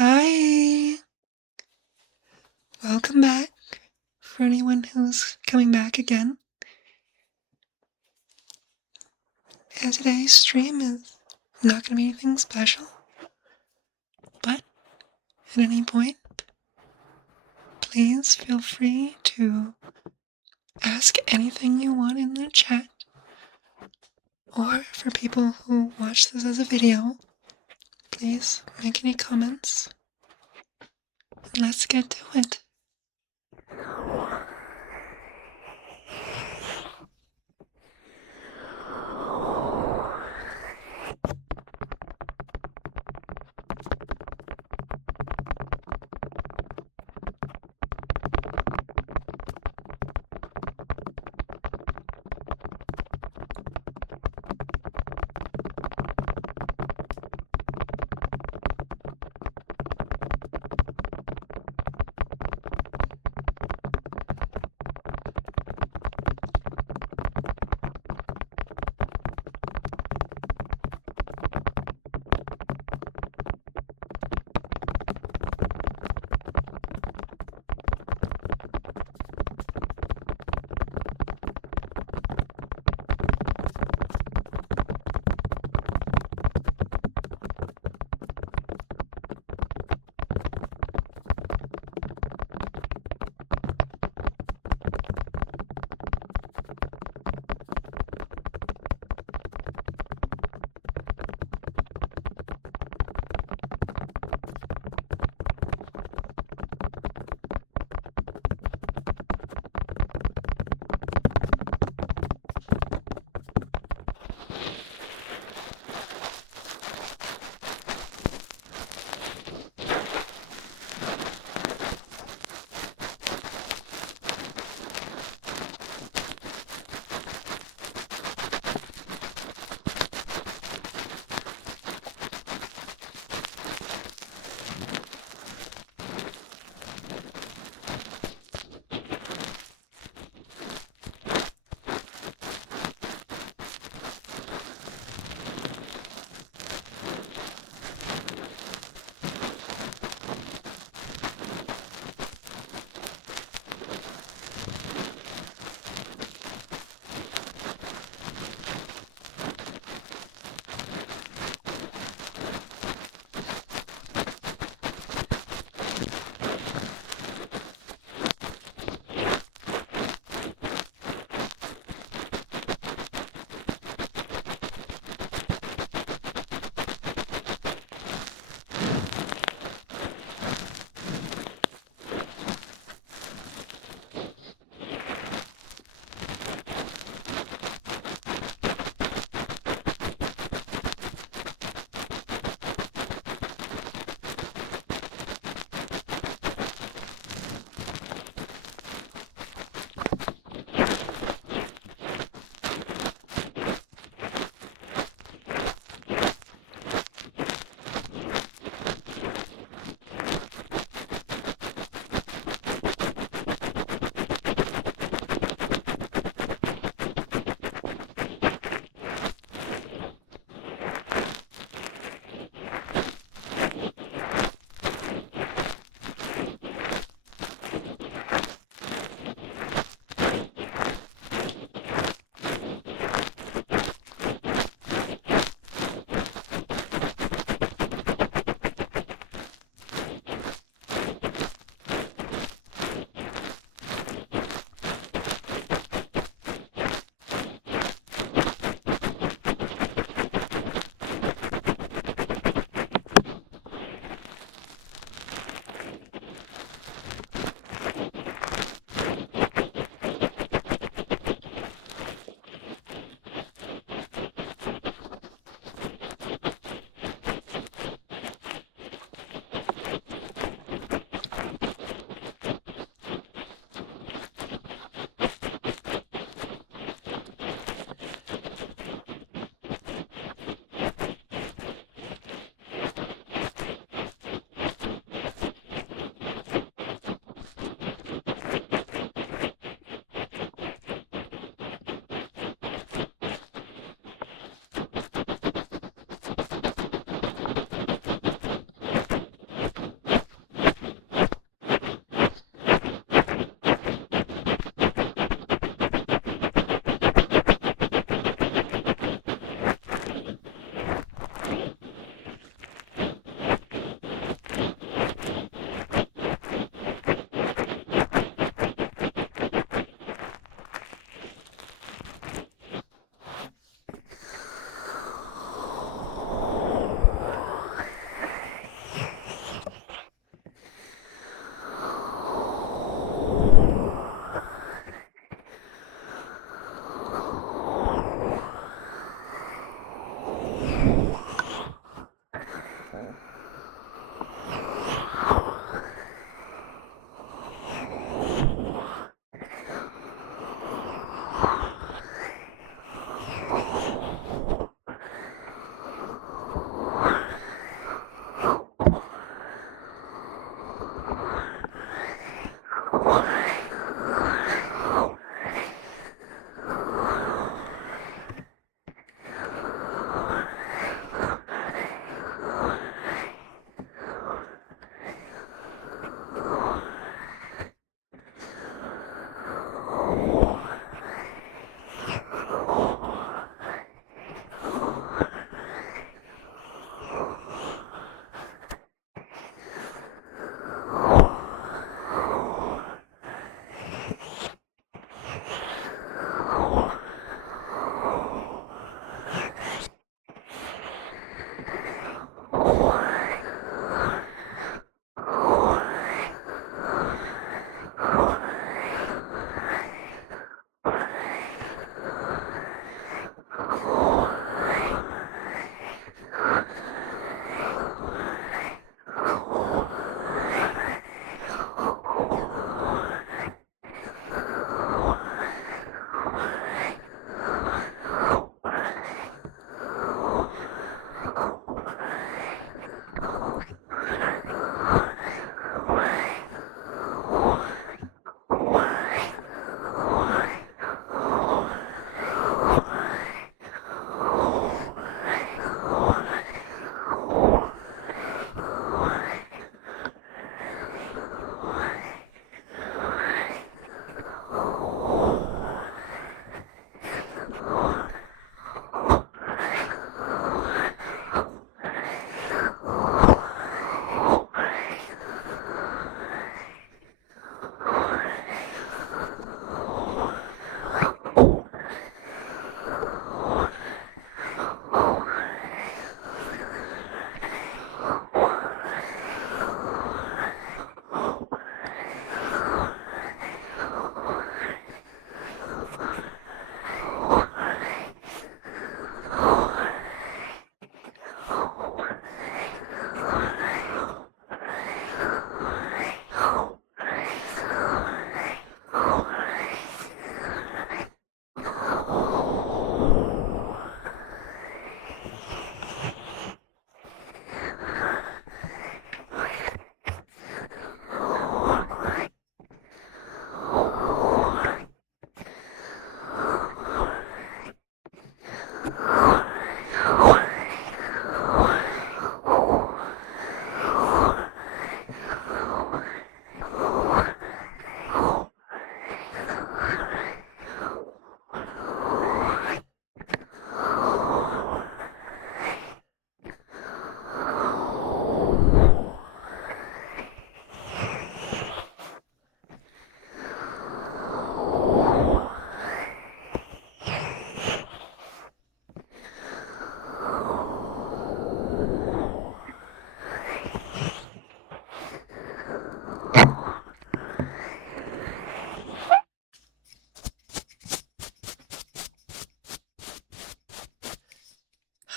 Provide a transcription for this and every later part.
Hi! Welcome back for anyone who's coming back again. And today's stream is not going to be anything special, but at any point, please feel free to ask anything you want in the chat, or for people who watch this as a video, please make any comments. And let's get to it.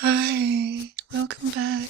Hi, welcome back.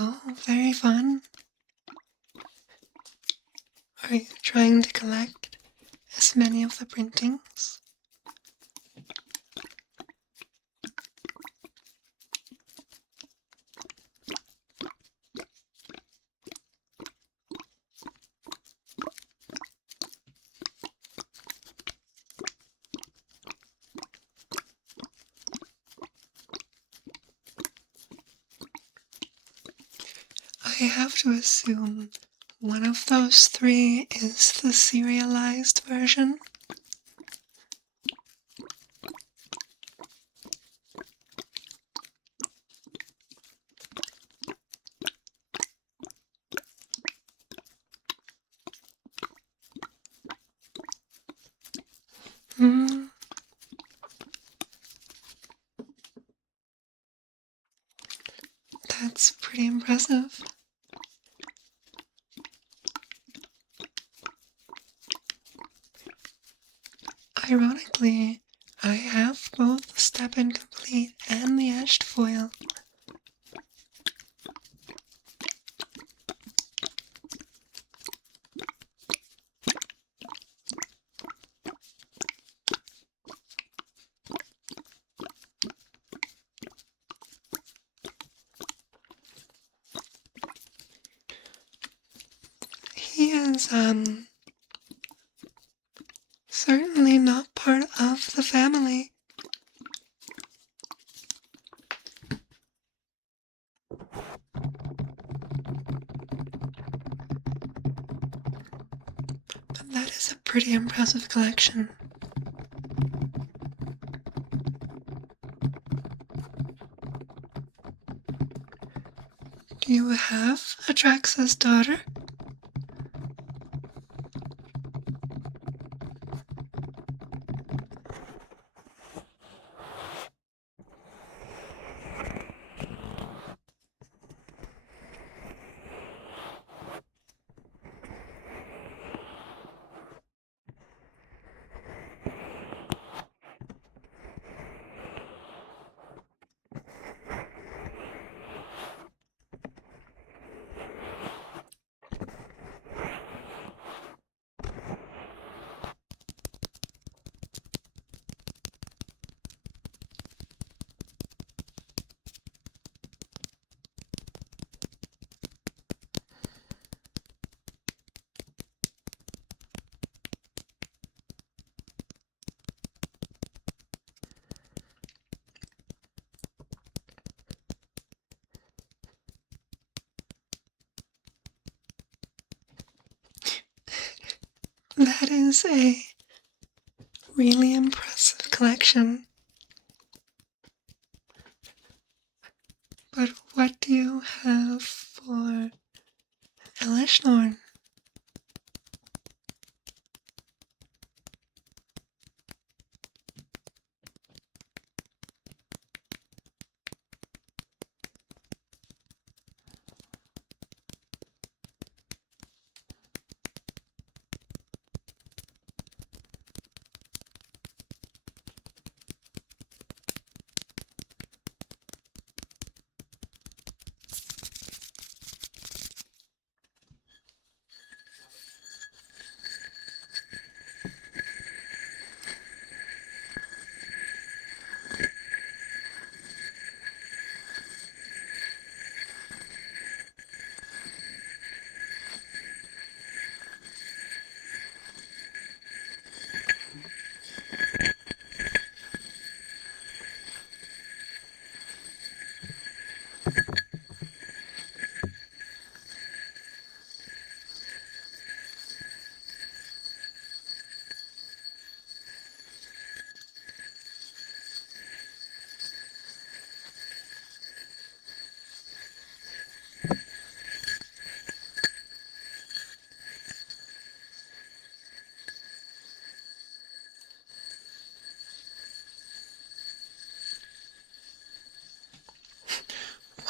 Oh, very fun. Are you trying to collect as many of the printings? I have to assume one of those three is the serialized version. That's pretty impressive. Ironically, I have both the Step Incomplete and the Etched foil. He is, certainly not part of the family. But that is a pretty impressive collection. Do you have a Drax's daughter? That is a really impressive collection. But what do you have for Elishnorn?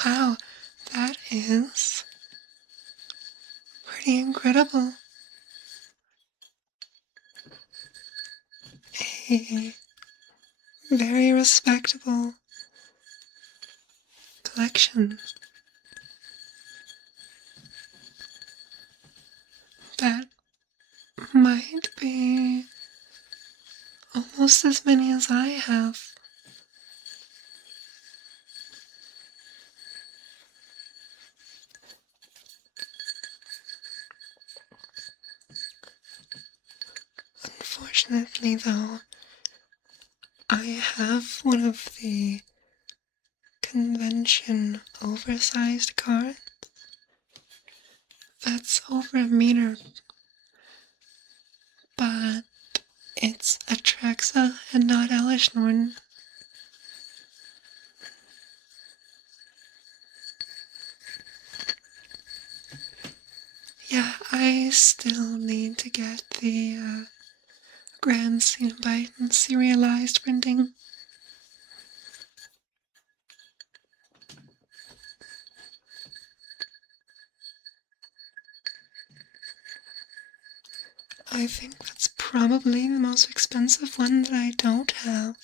Wow, that is pretty incredible. A very respectable collection. that might be almost as many as I have. Unfortunately, though, I have one of the convention oversized cards that's over a meter, but it's Atraxa and not Elishnorn. Yeah, I still need to get the Grand Cenobite and serialized printing. I think that's probably the most expensive one that I don't have.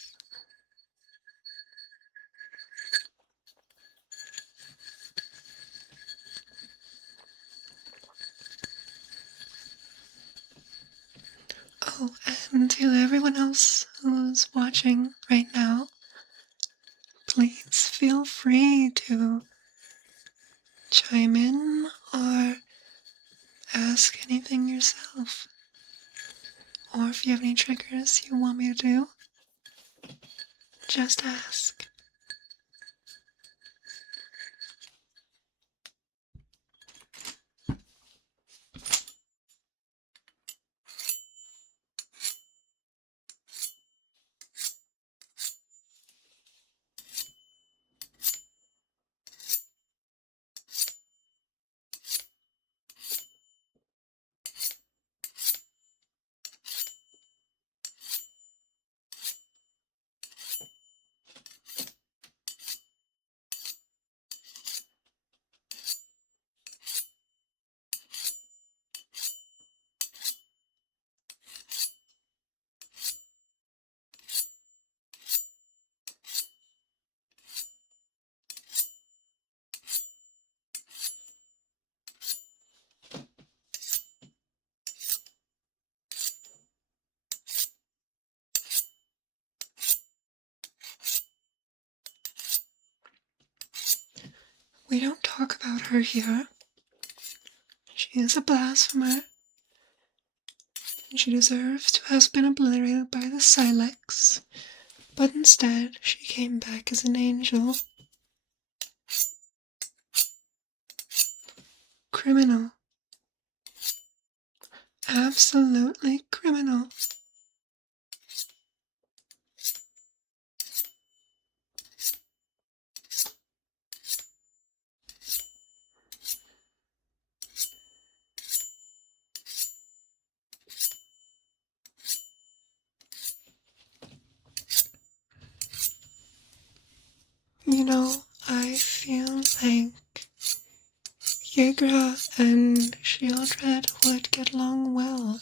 Oh, and to everyone else who's watching right now, please feel free to chime in or ask anything yourself. Or if you have any triggers you want me to do, just ask. We don't talk about her here. She is a blasphemer, and she deserves to have been obliterated by the Silex, but instead she came back as an angel. Criminal. Absolutely criminal. You know, I feel like Yegra and Shieldred would get along well.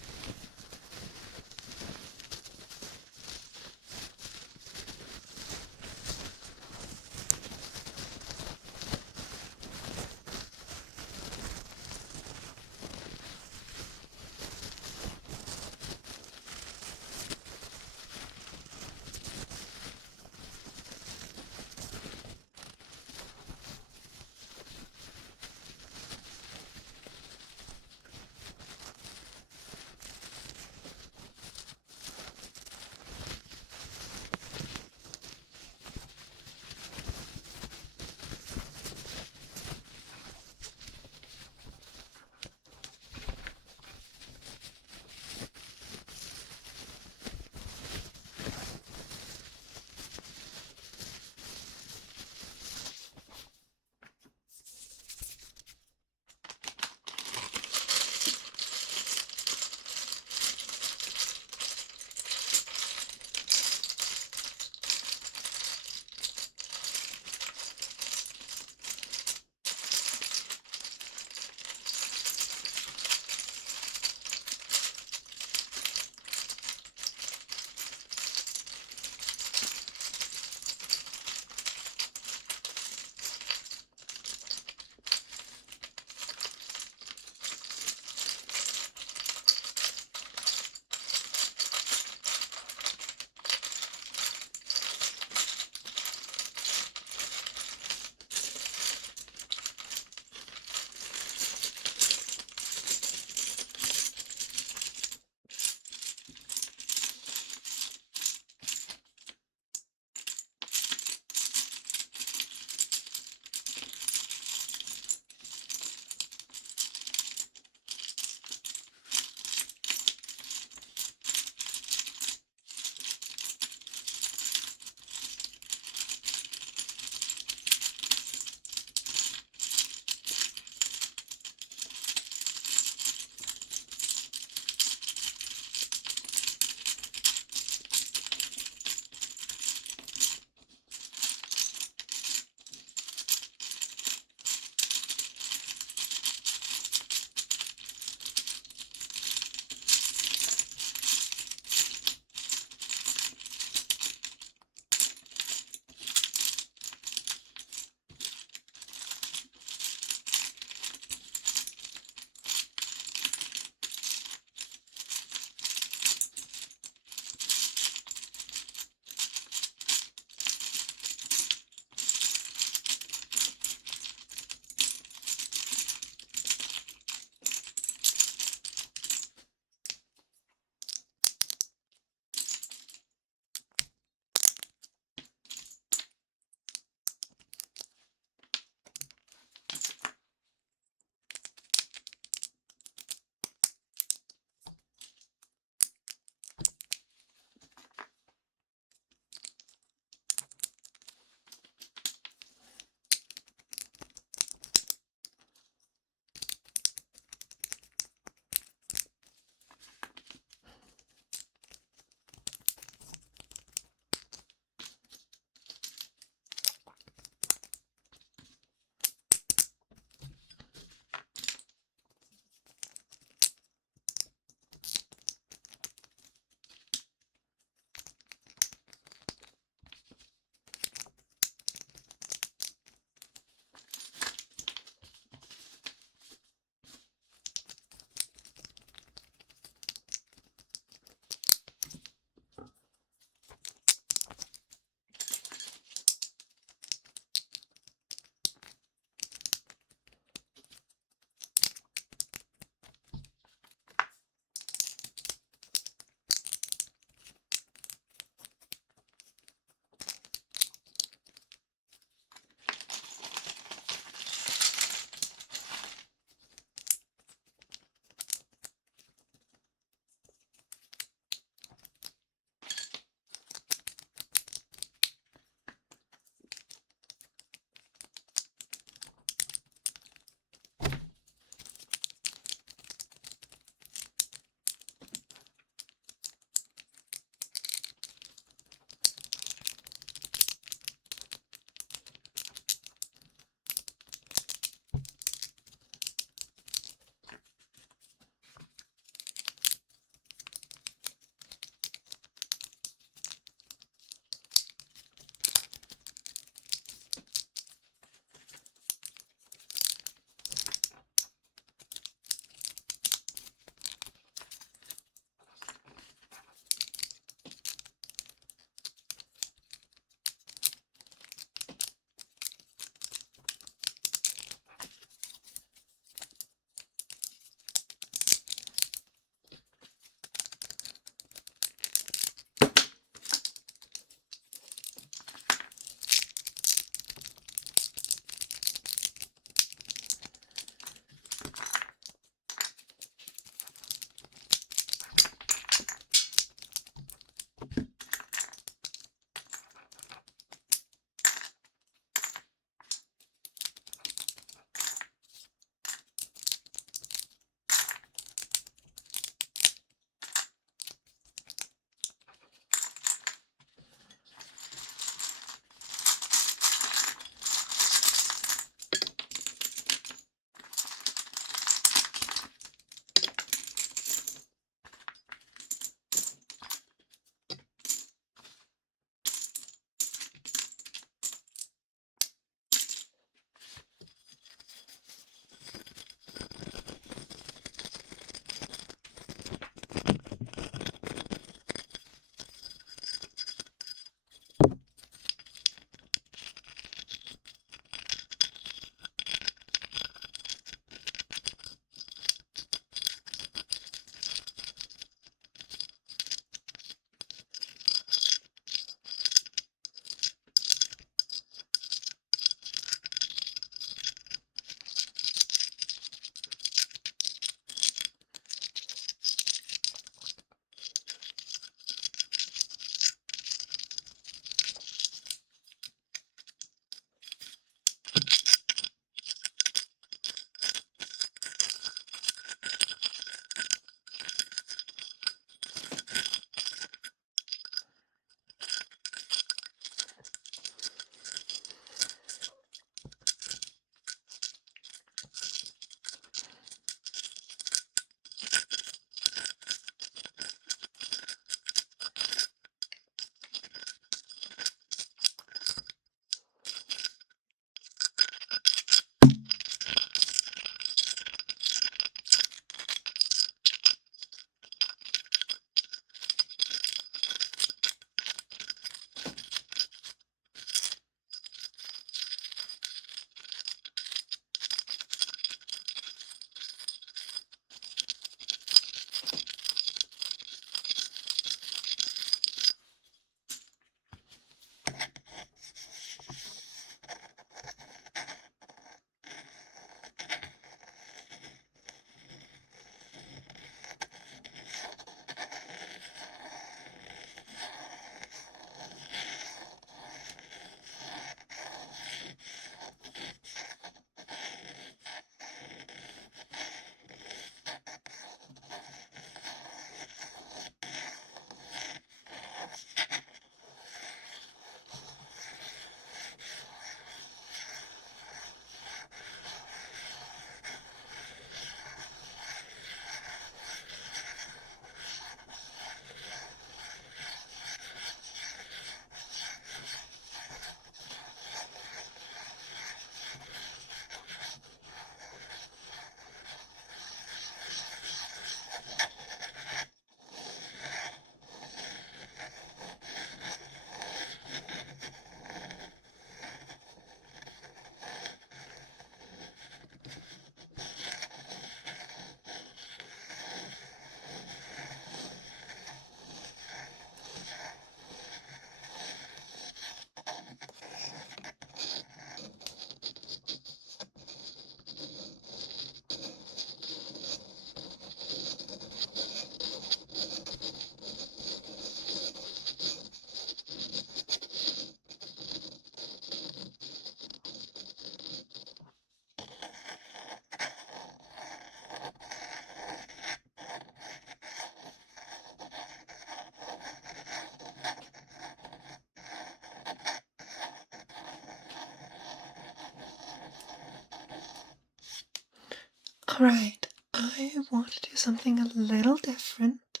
Alright, I want to do something a little different.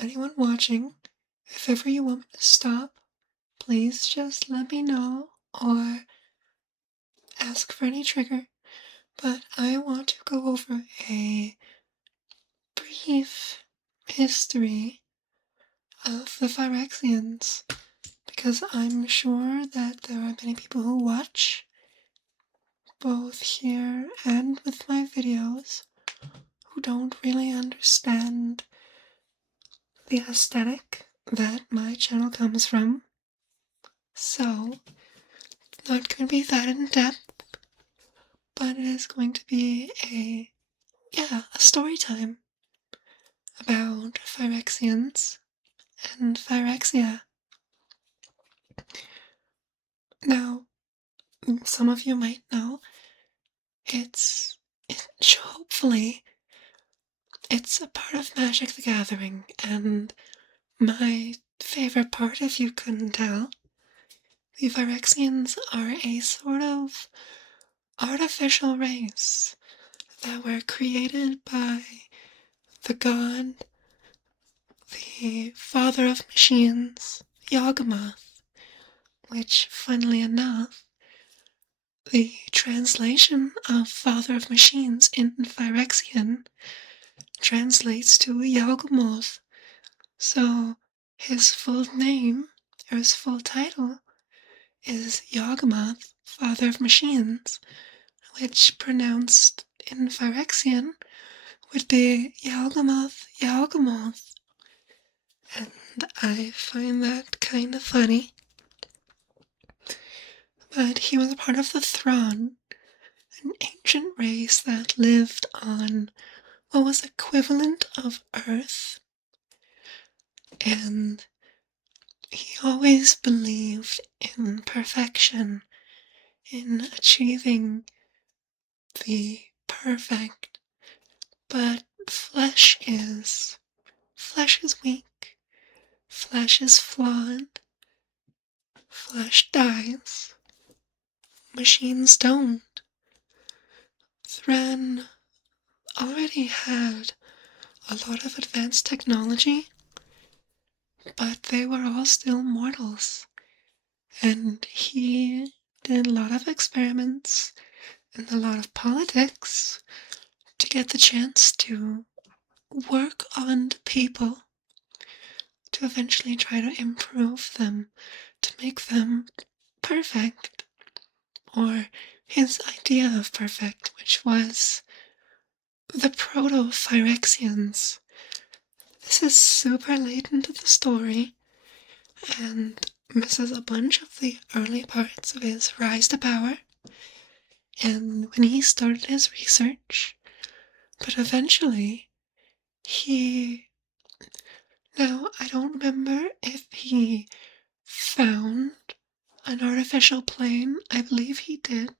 Anyone watching, if ever you want me to stop, please just let me know or ask for any trigger. But I want to go over a brief history of the Phyrexians, because I'm sure that there are many people who watch, both here and with my videos, who don't really understand the aesthetic that my channel comes from. So, not going to be that in depth, but it is going to be a story time about Phyrexians and Phyrexia. Now, some of you might know, hopefully, it's a part of Magic the Gathering, and my favorite part, if you couldn't tell. The Phyrexians are a sort of artificial race that were created by the god, the father of machines, Yawgmoth, which, funnily enough, the translation of father of machines in Phyrexian translates to Yawgmoth. So his full name, or his full title, is Yawgmoth, father of machines, which pronounced in Phyrexian would be Yawgmoth, Yawgmoth. And I find that kind of funny. But he was a part of the Thrawn, an ancient race that lived on what was equivalent of Earth. And he always believed in perfection, in achieving the perfect. But flesh is weak. Flesh is flawed. Flesh dies. Machines don't. Thran already had a lot of advanced technology, but they were all still mortals. And he did a lot of experiments and a lot of politics to get the chance to work on people, to eventually try to improve them, to make them perfect, or his idea of perfect, which was the proto-Phyrexians. This is super late into the story, and misses a bunch of the early parts of his rise to power, and when he started his research. But eventually, now I don't remember if he found an artificial plane. I believe he did,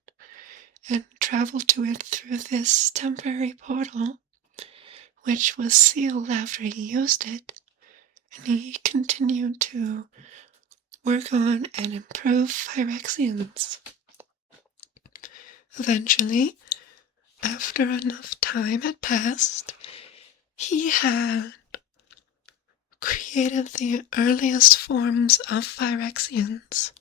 and traveled to it through this temporary portal, which was sealed after he used it, and he continued to work on and improve Phyrexians. Eventually, after enough time had passed, he had created the earliest forms of Phyrexians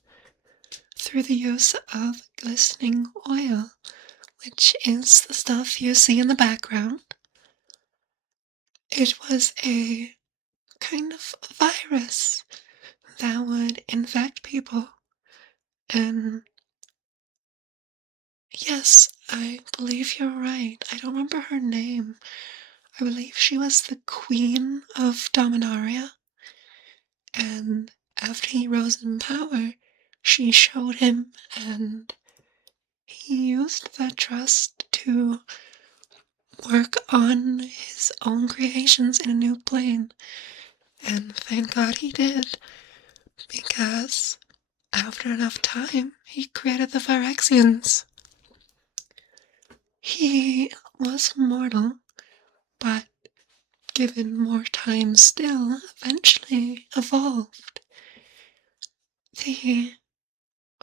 through the use of glistening oil, which is the stuff you see in the background. It was a kind of virus that would infect people, and yes, I believe you're right. I don't remember her name. I believe she was the Queen of Dominaria, and after he rose in power, she showed him, and he used that trust to work on his own creations in a new plane. And thank God he did, because after enough time, he created the Phyrexians. He was mortal, but given more time still, eventually evolved. The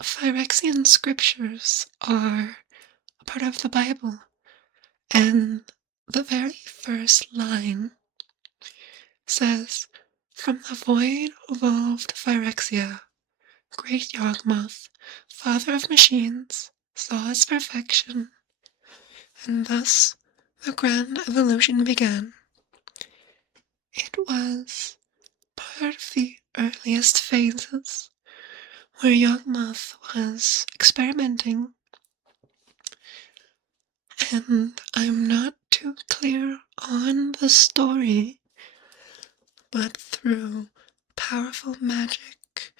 Phyrexian scriptures are a part of the Bible, And the very first line says, "From the void evolved Phyrexia. Great Yawgmoth, father of machines, saw its perfection, and thus the grand evolution began." It was part of the earliest phases where Yawgmoth was experimenting, and I'm not too clear on the story, but through powerful magic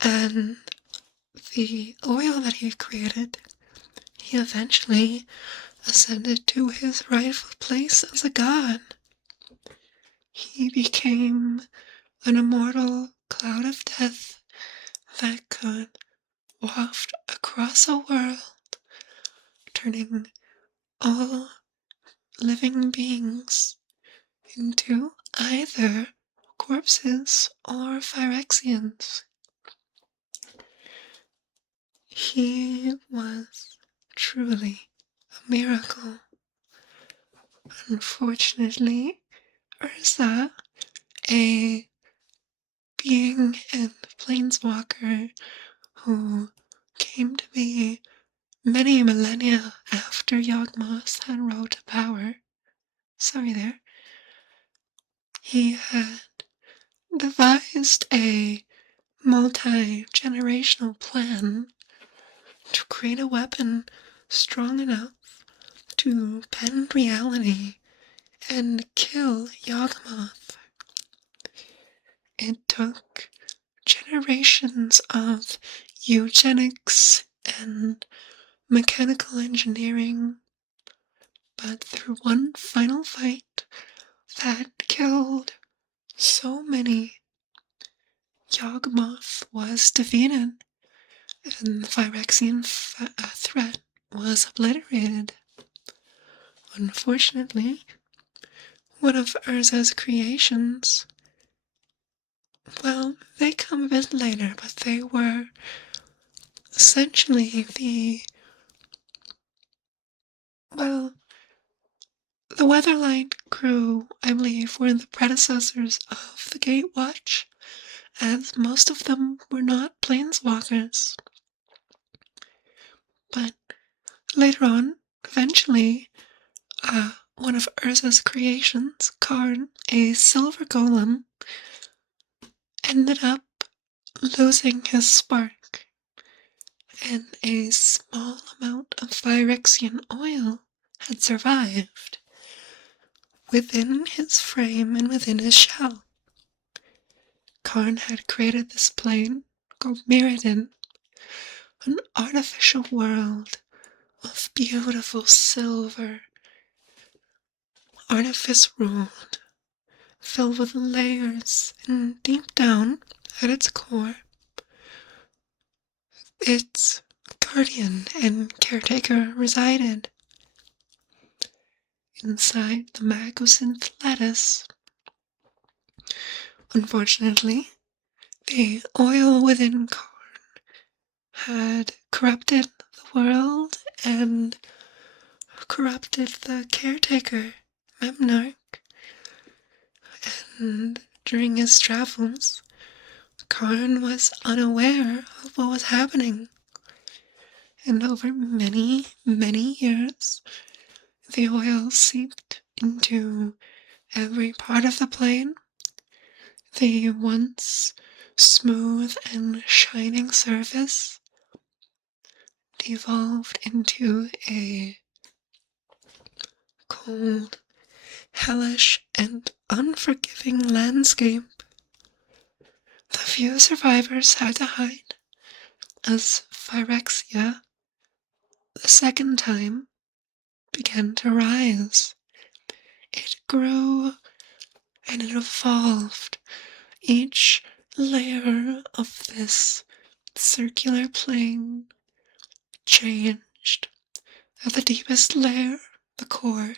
and the oil that he created, he eventually ascended to his rightful place as a god. He became an immortal cloud of death that could waft across a world, turning all living beings into either corpses or Phyrexians. He was truly a miracle. Unfortunately, Urza, a being and planeswalker who came to be many millennia after Yawgmoth had rose to power, he had devised a multi-generational plan to create a weapon strong enough to bend reality and kill Yawgmoth. It took generations of eugenics and mechanical engineering, but through one final fight that killed so many, Yawgmoth was defeated, and the Phyrexian threat was obliterated. Unfortunately, one of Urza's creations, well, they come a bit later, but they were essentially the Weatherlight crew, I believe, were the predecessors of the Gatewatch, as most of them were not planeswalkers. But later on, eventually, one of Urza's creations, Karn, a silver golem, ended up losing his spark, and a small amount of Phyrexian oil had survived within his frame and within his shell. Karn had created this plane called Mirrodin, an artificial world of beautiful silver, artifice ruled, filled with layers, and deep down, at its core, its guardian and caretaker resided. Inside the Magosynth lattice. Unfortunately, the oil within Karn had corrupted the world and corrupted the caretaker, Memnarch, and during his travels, Karn was unaware of what was happening, and over many, many years, the oil seeped into every part of the plane. The once smooth and shining surface devolved into a cold, hellish, and unforgiving landscape. The few survivors had to hide, as Phyrexia, the second time, began to rise. It grew and it evolved. Each layer of this circular plane changed. At the deepest layer, the core,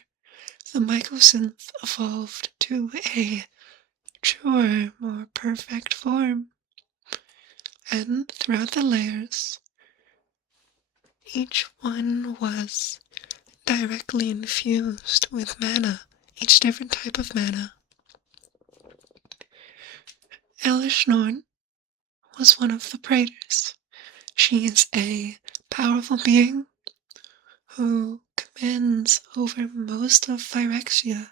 the Magosynth evolved to a truer, more perfect form. And throughout the layers, each one was directly infused with mana, each different type of mana. Elish Norn was one of the praetors. She is a powerful being who commands over most of Phyrexia.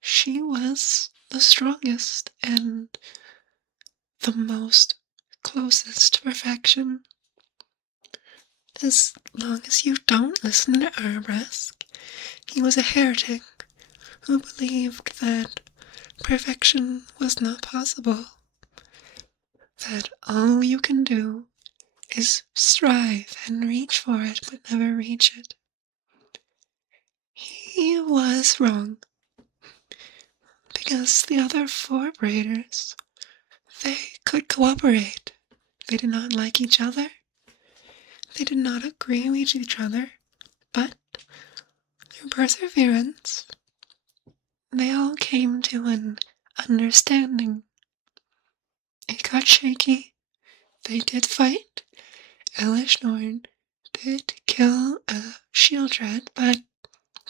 She was the strongest and the most closest to perfection. As long as you don't listen to Arbresk, he was a heretic who believed that perfection was not possible, that all you can do is strive and reach for it but never reach it. He was wrong, because the other 4 braiders, they could cooperate. They did not like each other, they did not agree with each other, but through perseverance, they all came to an understanding. It got shaky. They did fight. Elish Norn did kill a Shieldred, but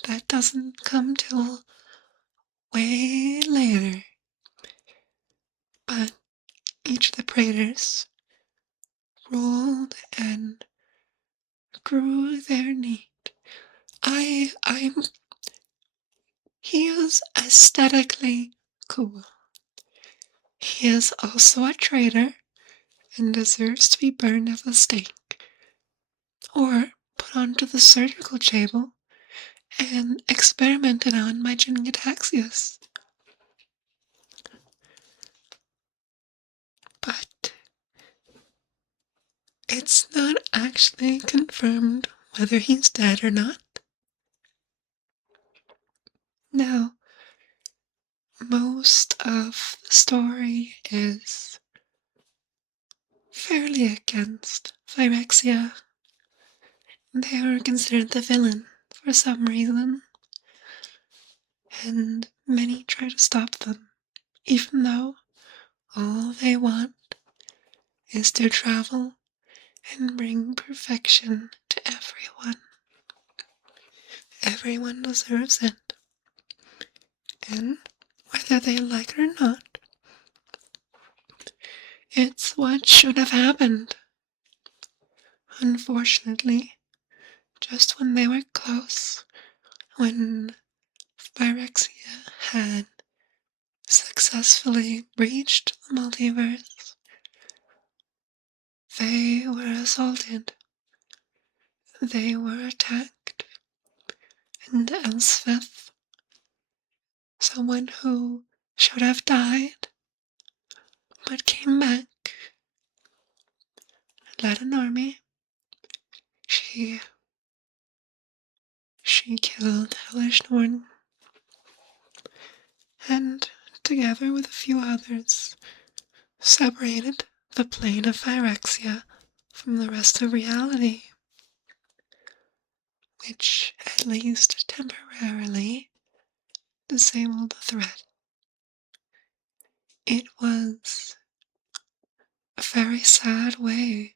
that doesn't come till way later. But each of the praetors ruled and grew their need. He is aesthetically cool. He is also a traitor and deserves to be burned at the stake, or put onto the surgical table and experimented on by Gingataxius. But it's not actually confirmed whether he's dead or not. Now, most of the story is fairly against Phyrexia. They are considered the villain for some reason, and many try to stop them, even though all they want is to travel and bring perfection to everyone. Everyone deserves it, and whether they like it or not, it's what should have happened. Unfortunately, just when they were close, when Phyrexia had successfully breached the multiverse, they were assaulted. They were attacked, and Elspeth, someone who should have died, but came back, led an army. She killed Elish Norn, and together with a few others, separated the plane of Phyrexia from the rest of reality, which at least temporarily disabled the threat. It was a very sad way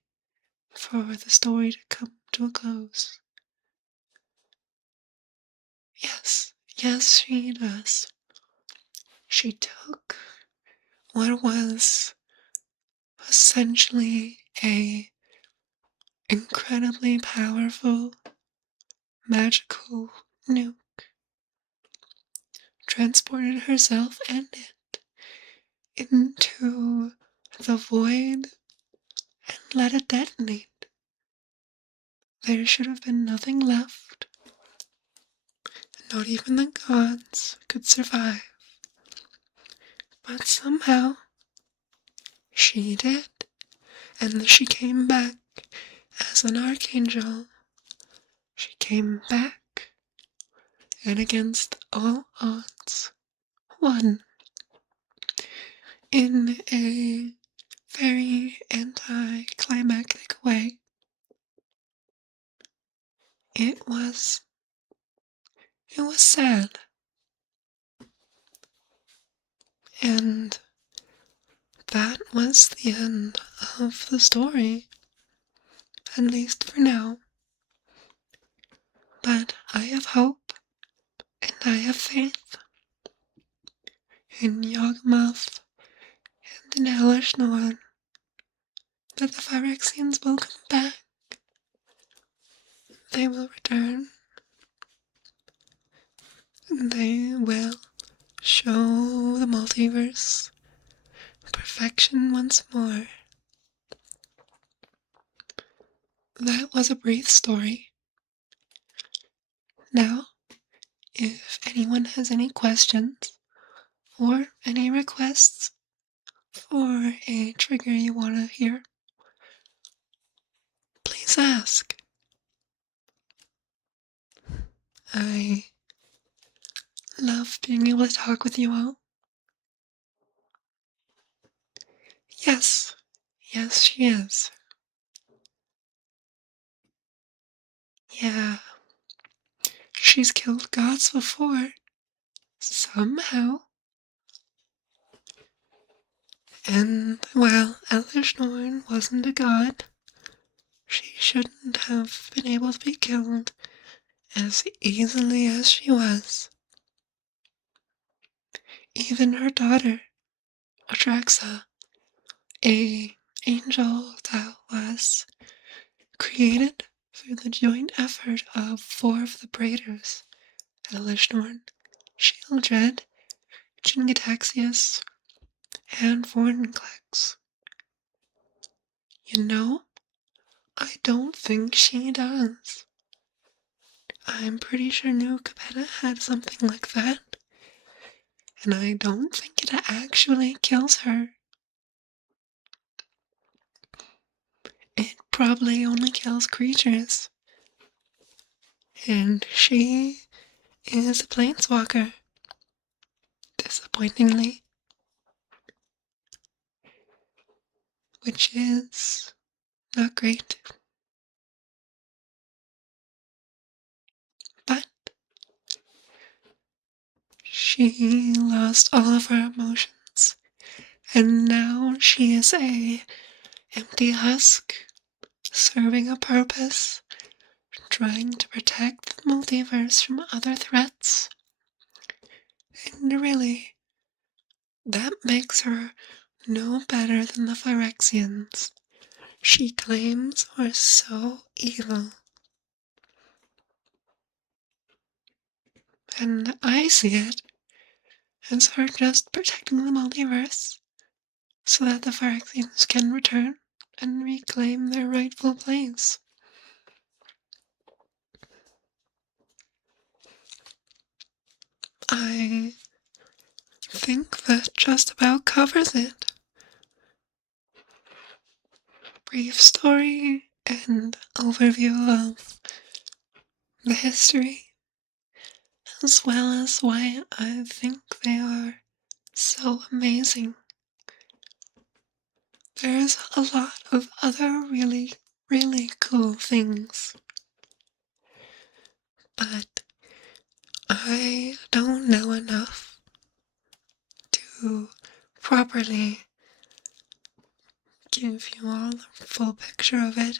for the story to come to a close. Yes, she does. She took what was essentially a incredibly powerful, magical nuke, transported herself and it into the void, and let it detonate. There should have been nothing left. Not even the gods could survive. But somehow, she did, and she came back as an archangel. She came back, and against all odds, won. In a very anticlimactic way. It was sad. And that was the end of the story, at least for now. But I have hope, and I have faith in Yawgmoth and in Hellish Norn that the Phyrexians will come back. They will return, and they will show the multiverse perfection once more. That was a brief story. Now, if anyone has any questions or any requests for a trigger you want to hear, please ask. I love being able to talk with you all. Yes, yes, she is. Yeah, she's killed gods before, somehow. And, well, Elishnorn wasn't a god. She shouldn't have been able to be killed as easily as she was. Even her daughter, Phyrexia, a angel that was created through the joint effort of 4 of the Braiders, Elishnorn, Sheildred, Chingataxius, and Vornklex. You know, I don't think she does. I'm pretty sure New Capetta had something like that, and I don't think it actually kills her. It probably only kills creatures. And she is a planeswalker. Disappointingly. Which is not great. But she lost all of her emotions. And now she is a empty husk, serving a purpose, trying to protect the multiverse from other threats. And really, that makes her no better than the Phyrexians she claims are so evil. And I see it as her just protecting the multiverse so that the Phyrexia can return and reclaim their rightful place. I think that just about covers it. Brief story and overview of the history, as well as why I think they are so amazing. There's a lot of other really, really cool things, but I don't know enough to properly give you all the full picture of it,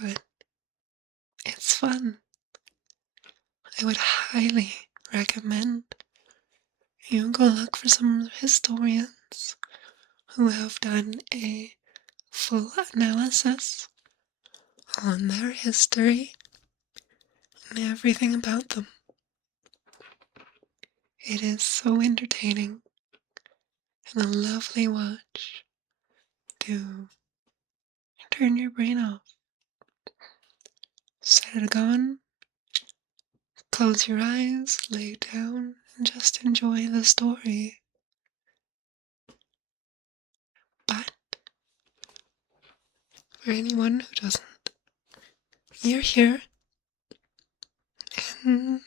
but it's fun. I would highly recommend you go look for some historians who have done a full analysis on their history and everything about them. It is so entertaining and a lovely watch to turn your brain off. Set it on, close your eyes, lay down, and just enjoy the story. But for anyone who doesn't, you're here, and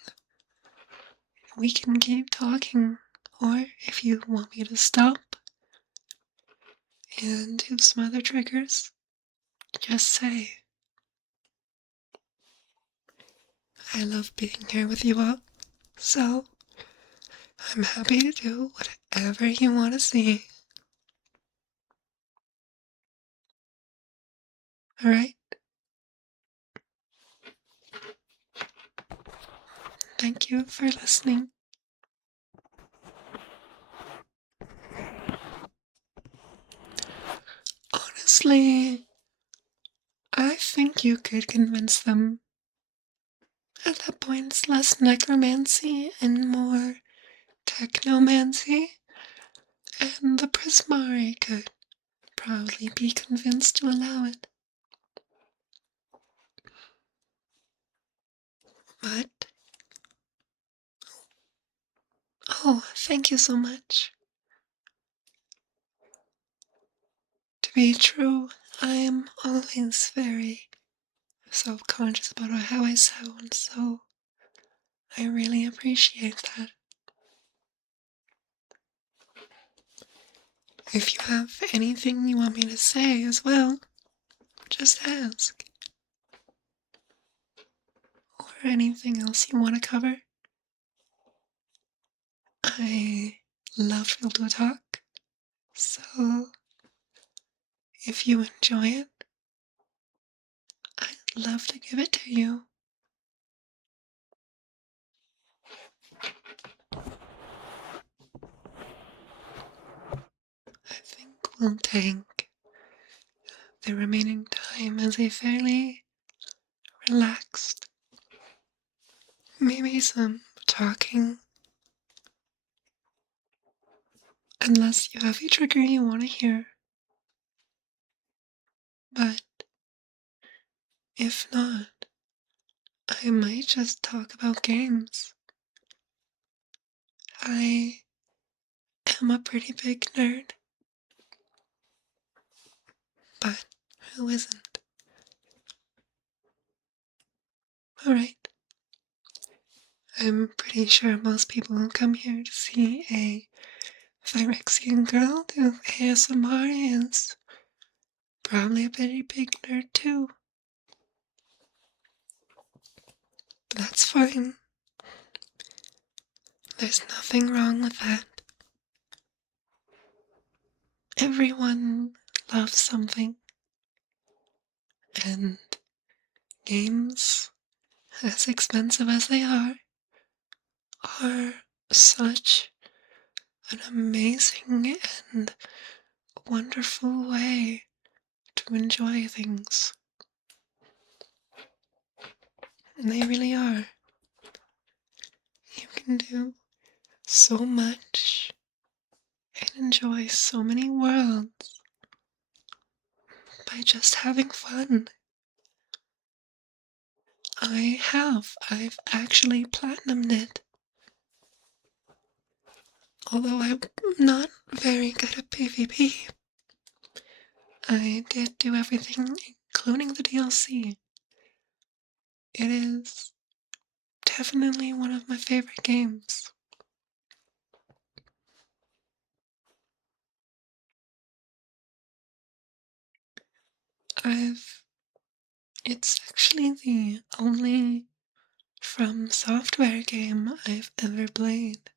we can keep talking, or if you want me to stop and do some other triggers, just say. I love being here with you all, so I'm happy to do whatever you want to see. Alright? thank you for listening. Honestly, I think you could convince them. At that point, it's less necromancy and more technomancy, and the Prismari could probably be convinced to allow it. But, oh, thank you so much. To be true, I am always very self-conscious about how I sound, so I really appreciate that. If you have anything you want me to say as well, just ask. Or anything else you want to cover. I love to be able to talk, so if you enjoy it, I'd love to give it to you. I think we'll take the remaining time as a fairly relaxed, maybe some talking, unless you have a trigger you want to hear. But if not, I might just talk about games. I am a pretty big nerd, but who isn't? Alright. I'm pretty sure most people who come here to see a Phyrexian girl do ASMR is probably a pretty big nerd too. But that's fine. There's nothing wrong with that. Everyone loves something. And games, as expensive as they are such an amazing and wonderful way to enjoy things. And they really are. You can do so much and enjoy so many worlds by just having fun. I've actually platinumed it. Although I'm not very good at PvP, I did do everything, including the DLC. It is definitely one of my favorite games. It's actually the only From Software game I've ever played.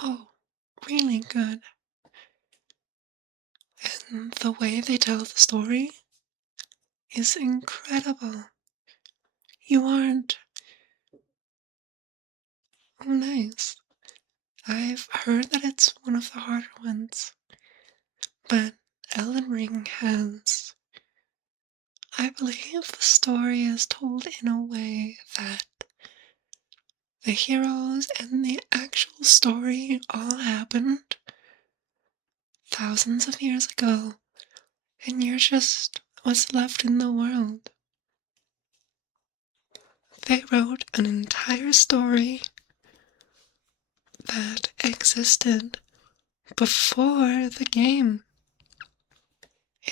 Oh, really good. And the way they tell the story is incredible. You aren't... Oh, nice. I've heard that it's one of the harder ones. But Elden Ring has... I believe the story is told in a way that the heroes and the actual story all happened thousands of years ago, and you're just what's left in the world. They wrote an entire story that existed before the game,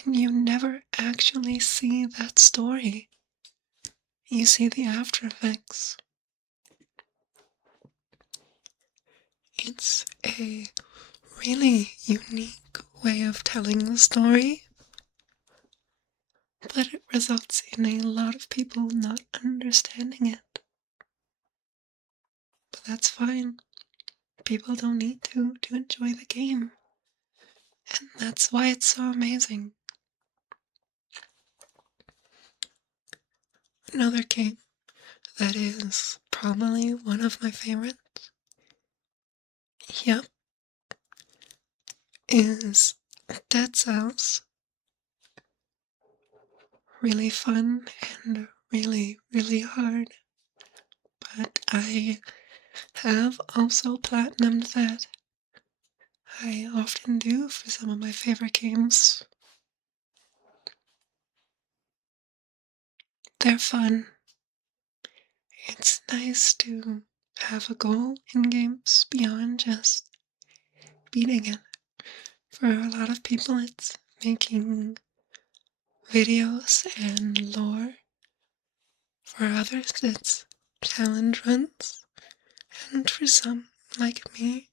and you never actually see that story. You see the after effects. It's a really unique way of telling the story, but it results in a lot of people not understanding it. But that's fine. People don't need to enjoy the game. And that's why it's so amazing. Another game that is probably one of my favorites. Yep, is Dead Cells. Really fun and really, really hard. But I have also platinumed that. I often do for some of my favorite games. They're fun. It's nice to have a goal in games beyond just beating it. For a lot of people, it's making videos and lore. For others, it's challenge runs. And for some, like me,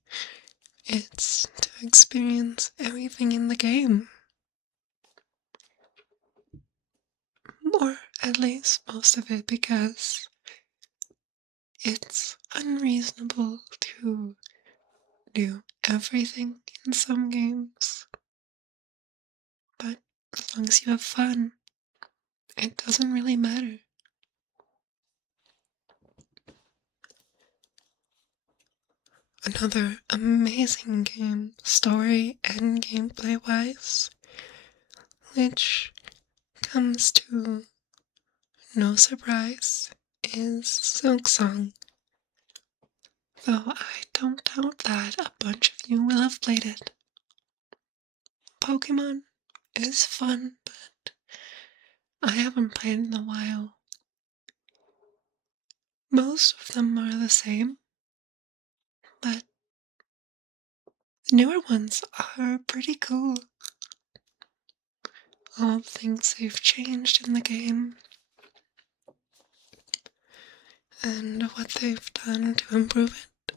it's to experience everything in the game. Or at least most of it, because it's unreasonable to do everything in some games. But as long as you have fun, it doesn't really matter. Another amazing game, story and gameplay wise, which comes to no surprise, is Silksong. Though I don't doubt that a bunch of you will have played it. Pokemon is fun, but I haven't played in a while. Most of them are the same, but the newer ones are pretty cool. All the things they've changed in the game, and what they've done to improve it.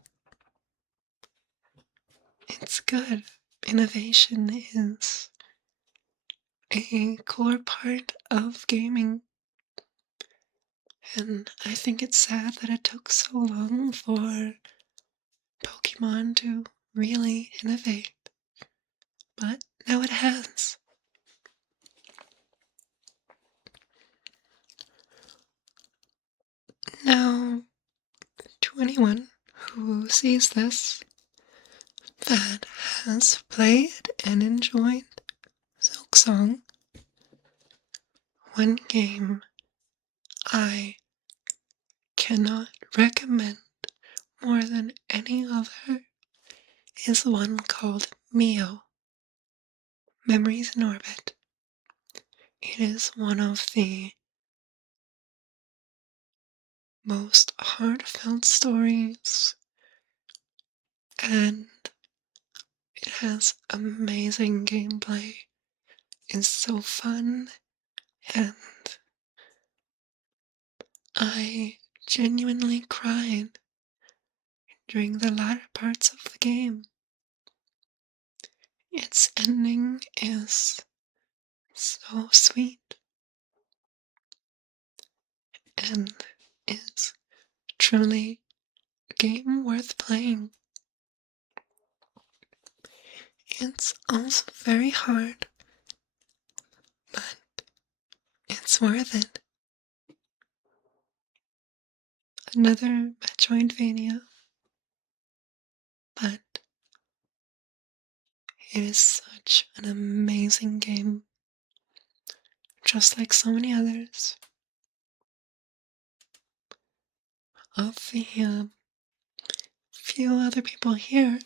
It's good. Innovation is a core part of gaming, and I think it's sad that it took so long for Pokemon to really innovate, but now it has. Now, to anyone who sees this that has played and enjoyed Silksong, one game I cannot recommend more than any other is one called Mio, Memories in Orbit. It is one of the most heartfelt stories, and it has amazing gameplay. It's so fun, and I genuinely cried during the latter parts of the game. Its ending is so sweet and is truly a game worth playing. It's also very hard, but it's worth it. Another Metroidvania, but it is such an amazing game, just like so many others. Of the few other people here,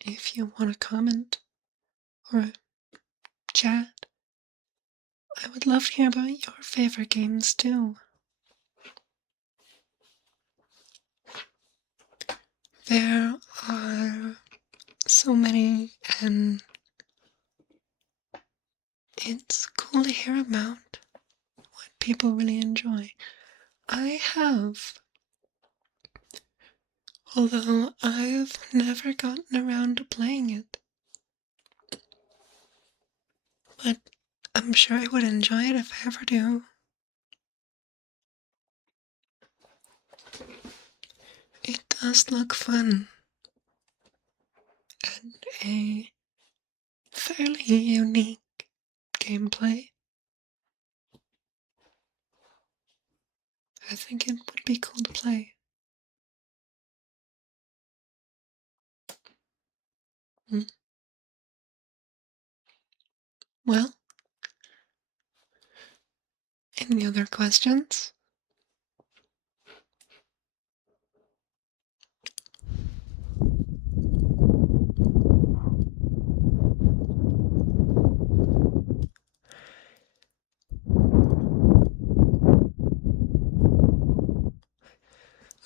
if you want to comment or chat, I would love to hear about your favorite games too. There are so many, and it's cool to hear about what people really enjoy. I have, although I've never gotten around to playing it, but I'm sure I would enjoy it if I ever do. It does look fun, and a fairly unique gameplay. I think it would be cool to play. Mm. Well, any other questions?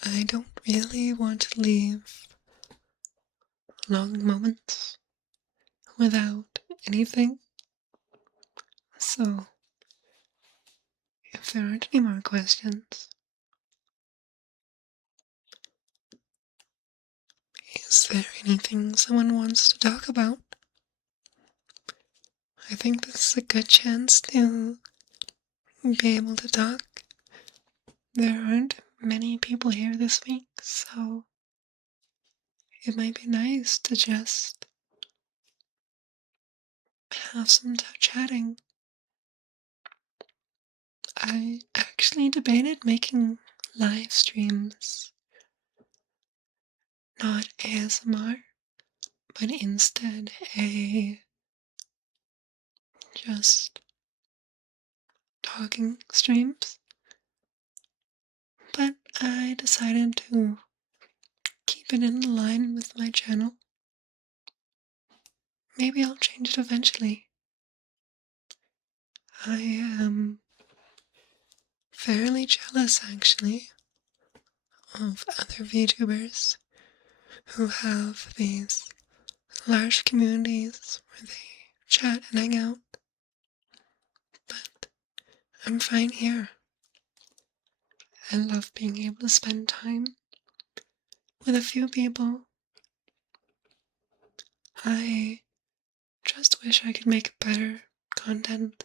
I don't really want to leave long moments without anything. So, if there aren't any more questions, is there anything someone wants to talk about? I think this is a good chance to be able to talk. There aren't many people here this week, so it might be nice to just have some chatting. I actually debated making live streams, not ASMR, but instead just talking streams. But I decided to keep it in line with my channel. Maybe I'll change it eventually. I am fairly jealous, actually, of other VTubers who have these large communities where they chat and hang out. But I'm fine here. I love being able to spend time with a few people. I just wish I could make better content.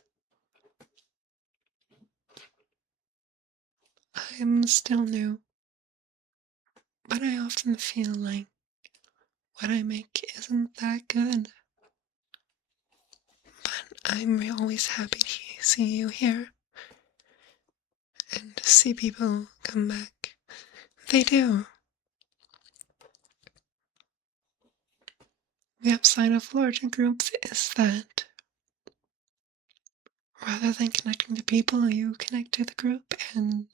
I'm still new, but I often feel like what I make isn't that good. But I'm always happy to see you here and to see people come back. They do. The upside of larger groups is that rather than connecting to people, you connect to the group, and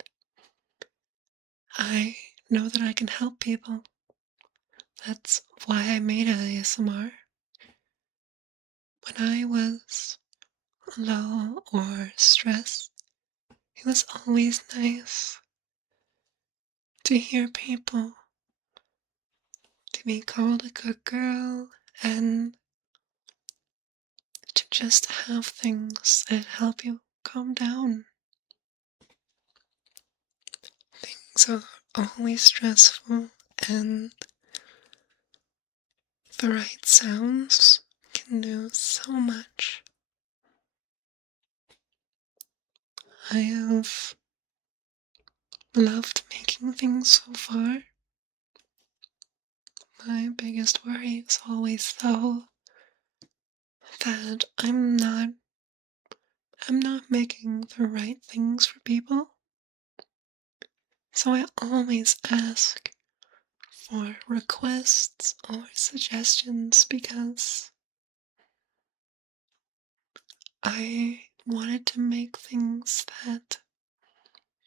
I know that I can help people. That's why I made ASMR. When I was low or stressed, it was always nice to hear people, to be called a good girl, and to just have things that help you calm down. Things are always stressful, and the right sounds can do so much. I have loved making things so far. My biggest worry is always, though, that I'm not making the right things for people. So I always ask for requests or suggestions because I wanted to make things that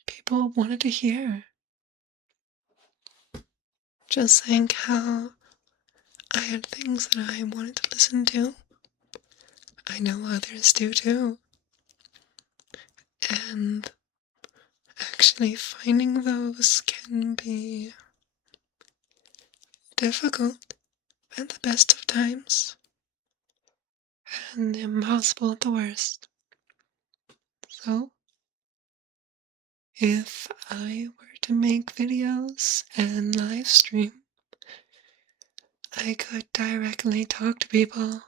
people wanted to hear. Just think how I had things that I wanted to listen to. I know others do too. And actually finding those can be difficult at the best of times and impossible at the worst. So, if I were to make videos and live stream, I could directly talk to people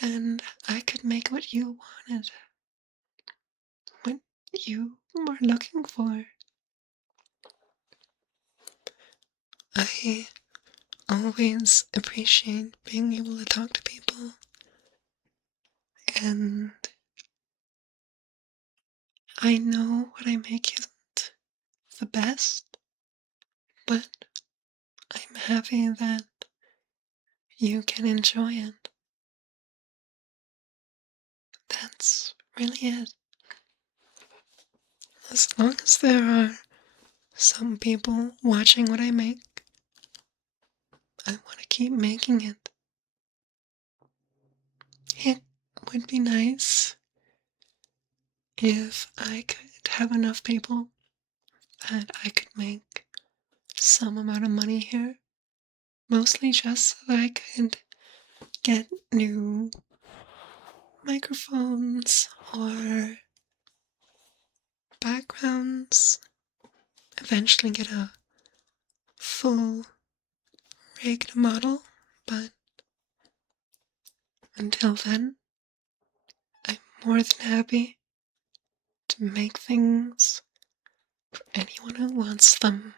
and I could make what you wanted, what you were looking for. I always appreciate being able to talk to people, and I know what I make isn't the best, but I'm happy that you can enjoy it. That's really it. As long as there are some people watching what I make, I want to keep making it. It would be nice if I could have enough people that I could make some amount of money here. Mostly just so that I could get new microphones or backgrounds. Eventually get a full rigged model, but until then, I'm more than happy to make things for anyone who wants them,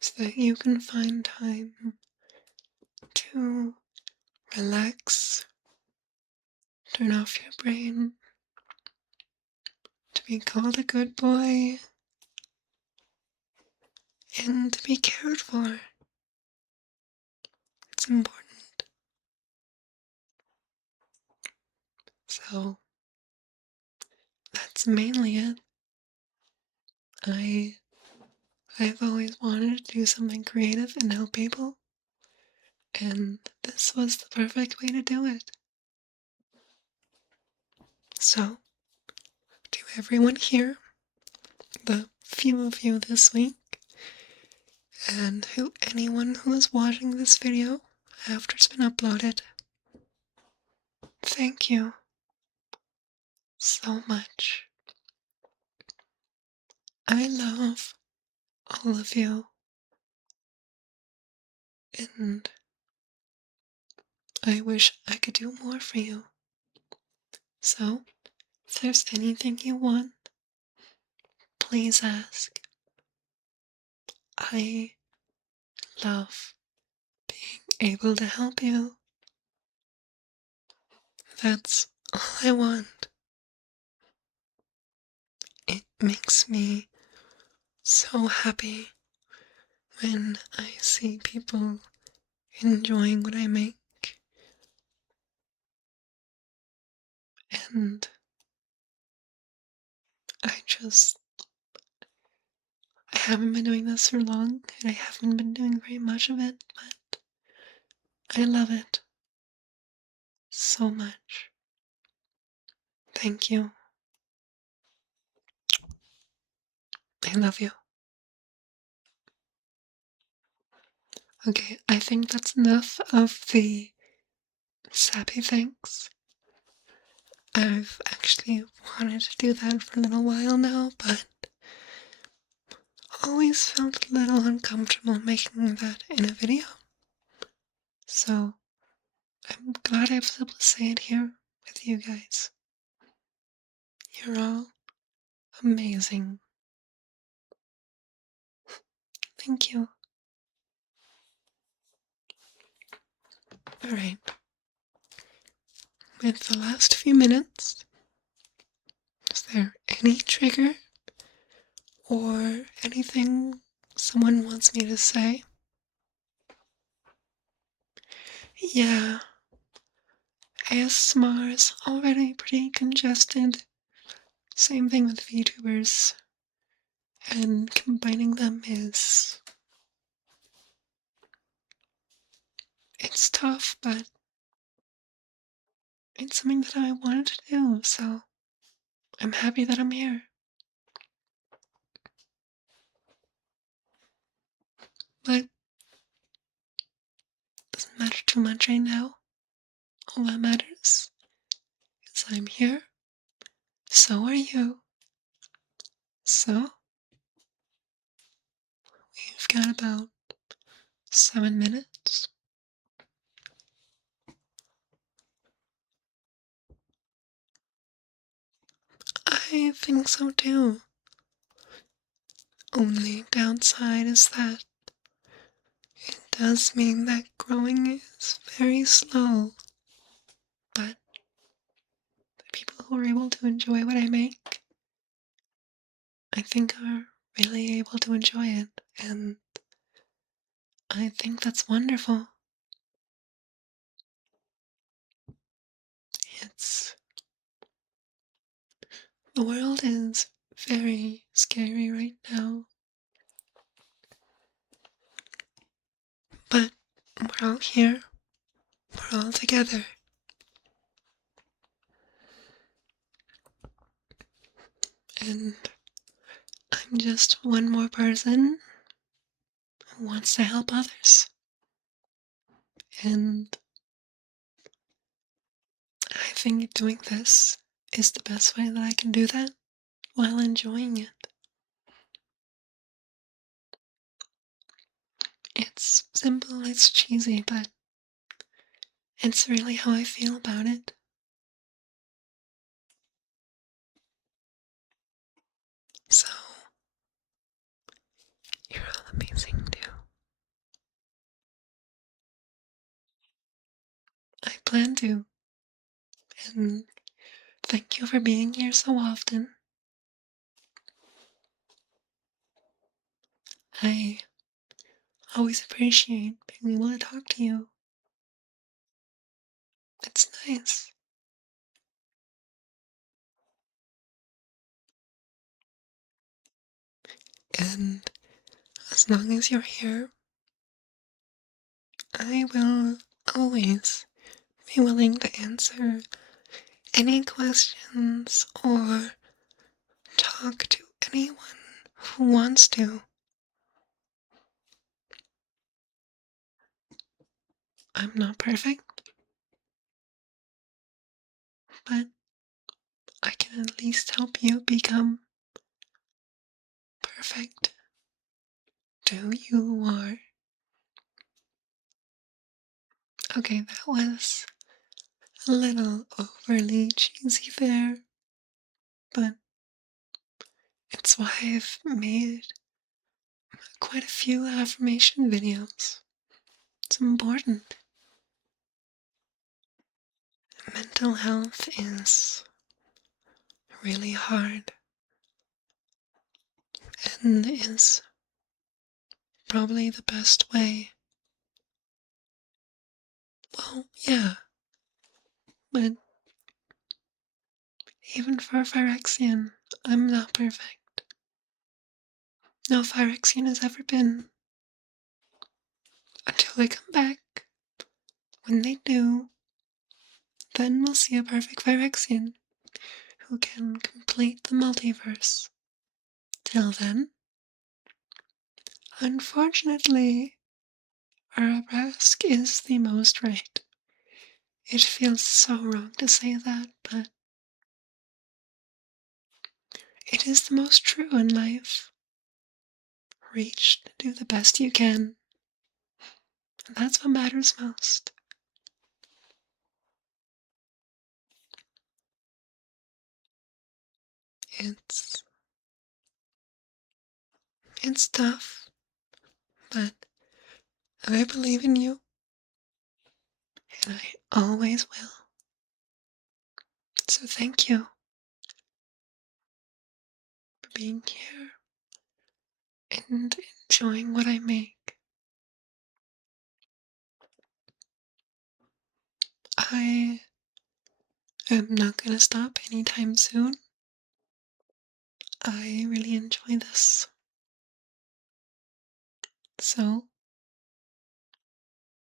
so that you can find time to relax, turn off your brain, to be called a good boy, and to be cared for. It's important. So, that's mainly it. I've always wanted to do something creative and help people, and this was the perfect way to do it. So, to everyone here, the few of you this week, and anyone who is watching this video after it's been uploaded, thank you so much. I love all of you, and I wish I could do more for you. So, if there's anything you want, please ask. I love being able to help you. That's all I want. It makes me so happy when I see people enjoying what I make. And I haven't been doing this for long, and I haven't been doing very much of it, but I love it so much. Thank you. I love you. Okay, I think that's enough of the sappy thanks. I've actually wanted to do that for a little while now, but always felt a little uncomfortable making that in a video. So I'm glad I was able to say it here with you guys. You're all amazing. Thank you. Alright. With the last few minutes, is there any trigger or anything someone wants me to say? Yeah, ASMR is already pretty congested. Same thing with VTubers. And combining them it's tough, but it's something that I wanted to do, so I'm happy that I'm here. But it doesn't matter too much right now. All that matters is I'm here. So are you. So we've got about 7 minutes. I think so too. Only downside is that it does mean that growing is very slow. But the people who are able to enjoy what I make, I think are really able to enjoy it, and I think that's wonderful. It's the world is very scary right now, but we're all here, we're all together, and I'm just one more person who wants to help others. And I think doing this is the best way that I can do that while enjoying it. It's simple, it's cheesy, but it's really how I feel about it. So, you're all amazing too. I plan to, and thank you for being here so often. I always appreciate being able to talk to you. It's nice. And as long as you're here, I will always be willing to answer any questions or talk to anyone who wants to. I'm not perfect, but I can at least help you become perfect to who you are. Okay, that was a little overly cheesy there, but it's why I've made quite a few affirmation videos. It's important. Mental health is really hard and is probably the best way. Well, yeah, but even for a Phyrexian, I'm not perfect. No Phyrexian has ever been. Until they come back. When they do, then we'll see a perfect Phyrexian who can complete the multiverse. Till then, unfortunately, Arabrask is the most right. It feels so wrong to say that, but it is the most true in life. Reach to do the best you can, and that's what matters most. It's it's tough, but I believe in you, and I always will. So thank you for being here and enjoying what I make. I am not gonna stop anytime soon. I really enjoy this. So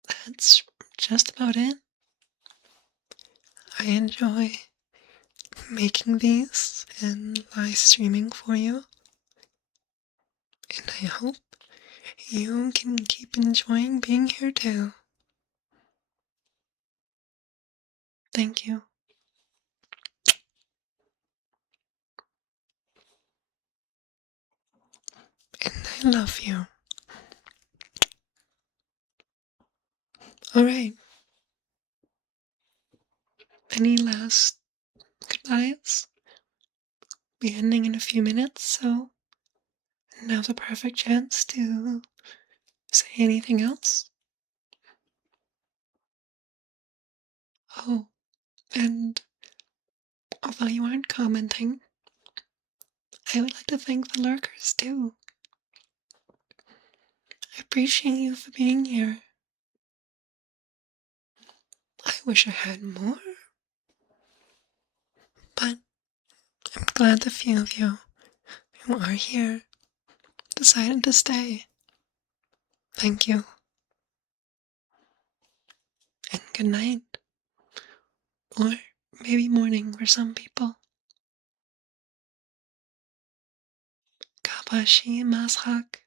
that's just about it. I enjoy making these and live streaming for you. And I hope you can keep enjoying being here too. Thank you. And I love you. Alright. Any last goodbyes? Be ending in a few minutes, so now's a perfect chance to say anything else. Oh, and although you aren't commenting, I would like to thank the lurkers too. I appreciate you for being here. I wish I had more, but I'm glad the few of you who are here decided to stay. Thank you. And good night. Or maybe morning for some people. Kabashi Mashak.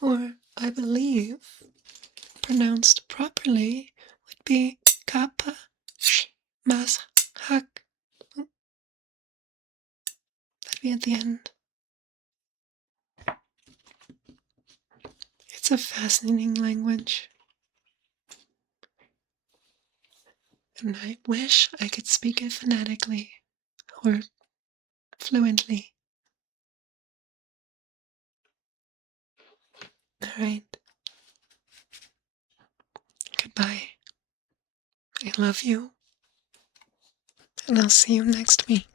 Or I believe, pronounced properly, would be Kappa Mashak. That'd be at the end. It's a fascinating language. And I wish I could speak it phonetically or fluently. Alright. Goodbye. I love you. And I'll see you next week.